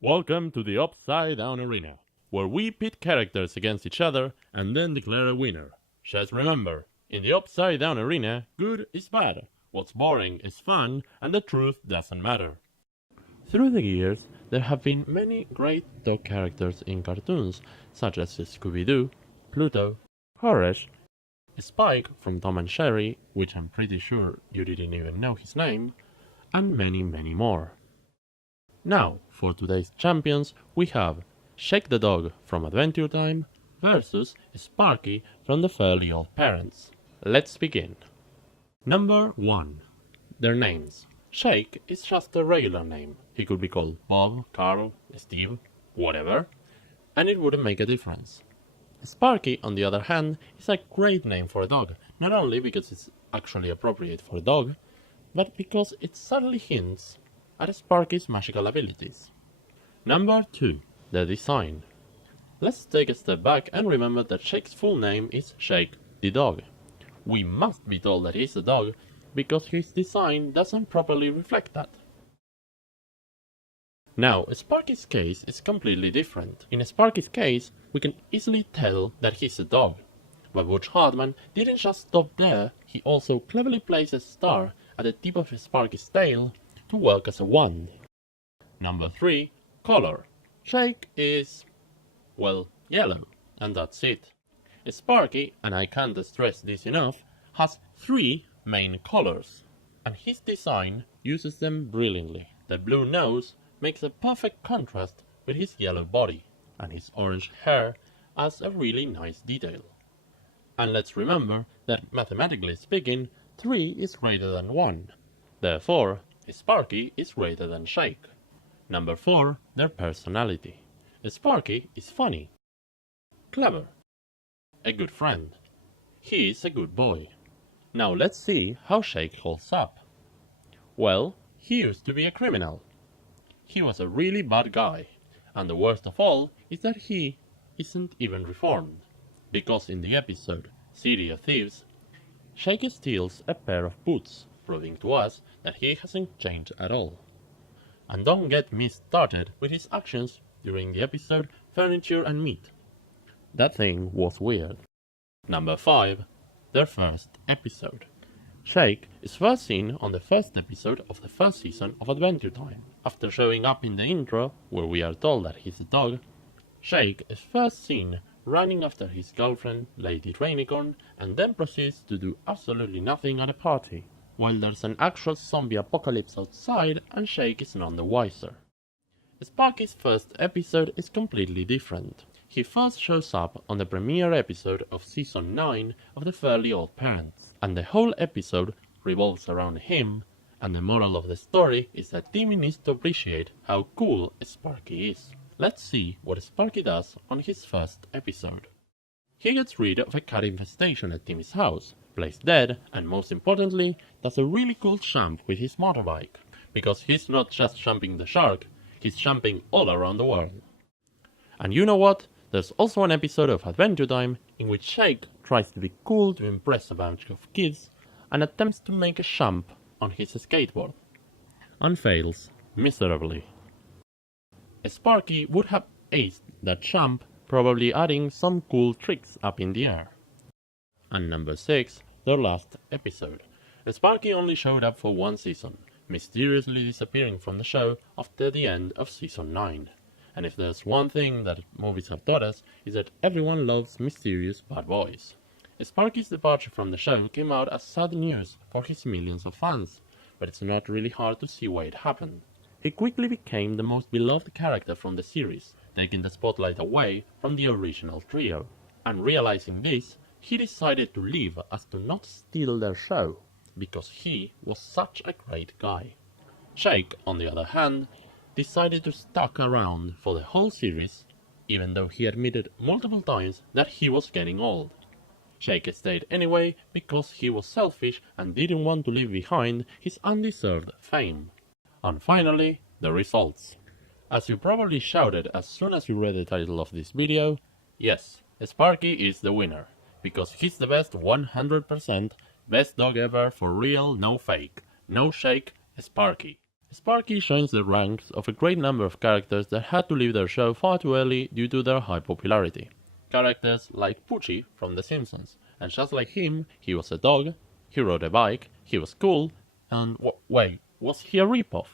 Welcome to the Upside Down Arena, where we pit characters against each other and then declare a winner. Just remember, in the Upside Down Arena, good is bad, what's boring is fun, and the truth doesn't matter. Through the years, there have been many great dog characters in cartoons, such as Scooby-Doo, Pluto, Courage, Spike from Tom and Jerry, which I'm pretty sure you didn't even know his name, and many, many more. Now, for today's champions, we have Shake the Dog from Adventure Time versus Sparky from The Fairly Odd Parents. Let's begin. Number 1. Their names. Shake is just a regular name. He could be called Bob, Carl, Steve, whatever, and it wouldn't make a difference. Sparky, on the other hand, is a great name for a dog, not only because it's actually appropriate for a dog, but because it subtly hints at Sparky's magical abilities. Number 2. The design. Let's take a step back and remember that Shake's full name is Shake the Dog. We must be told that he's a dog because his design doesn't properly reflect that. Now, Sparky's case is completely different. In Sparky's case, we can easily tell that he's a dog. But Butch Hartman didn't just stop there, he also cleverly placed a star at the tip of Sparky's tail to work as a wand. Number 3. Color. Shake is, well, yellow, and that's it. Sparky, and I can't stress this enough, has 3 main colors, and his design uses them brilliantly. The blue nose makes a perfect contrast with his yellow body, and his orange hair adds a really nice detail. And let's remember that mathematically speaking, 3 is greater than 1. Therefore, Sparky is greater than Shake. Number 4. Their personality. Sparky is funny, clever, a good friend. He is a good boy. Now let's see how Shake holds up. Well, he used to be a criminal. He was a really bad guy, and the worst of all is that he isn't even reformed, because in the episode City of Thieves, Shake steals a pair of boots, proving to us that he hasn't changed at all. And don't get me started with his actions during the episode Furniture and Meat. That thing was weird. Number 5. Their first episode. Shake is first seen on the first episode of the first season of Adventure Time. After showing up in the intro, where we are told that he's a dog, Shake is first seen running after his girlfriend, Lady Rainicorn, and then proceeds to do absolutely nothing at a party, while there's an actual zombie apocalypse outside and Shake is none the wiser. Sparky's first episode is completely different. He first shows up on the premiere episode of Season 9 of The Fairly Odd Parents, and the whole episode revolves around him, and the moral of the story is that Timmy needs to appreciate how cool Sparky is. Let's see what Sparky does on his first episode. He gets rid of a cat infestation at Timmy's house, plays dead, and most importantly, does a really cool jump with his motorbike, because he's not just jumping the shark, he's jumping all around the world. And you know what? There's also an episode of Adventure Time in which Shake tries to be cool to impress a bunch of kids and attempts to make a jump on his skateboard, and fails miserably. Sparky would have aced that jump, probably adding some cool tricks up in the air. And number 6, their last episode. Sparky only showed up for one season, mysteriously disappearing from the show after the end of Season 9. And if there's one thing that movies have taught us, is that everyone loves mysterious bad boys. Sparky's departure from the show came out as sad news for his millions of fans, but it's not really hard to see why it happened. He quickly became the most beloved character from the series, taking the spotlight away from the original trio. And realizing this, he decided to leave as to not steal their show, because he was such a great guy. Shake, on the other hand, decided to stick around for the whole series, even though he admitted multiple times that he was getting old. Shake stayed anyway because he was selfish and didn't want to leave behind his undeserved fame. And finally, the results. As you probably shouted as soon as you read the title of this video, yes, Sparky is the winner, because he's the best 100%, best dog ever for real, no fake, no Shake, Sparky. Sparky joins the ranks of a great number of characters that had to leave their show far too early due to their high popularity. Characters like Poochie from The Simpsons, and just like him, he was a dog, he rode a bike, he was cool, and wait, was he a ripoff?